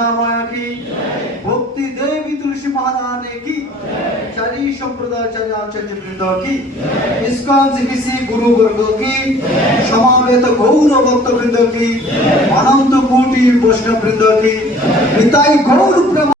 महानामाया की, भक्ति देवी तुलसी महारानी की, चारी संप्रदाय आचार्य वृंद की, इस्कॉन जीबीसी गुरु वर्ग की, समावेत गौर भक्त वृंद की, अनंत कोटि वैष्णव वृंद की, निताई गौर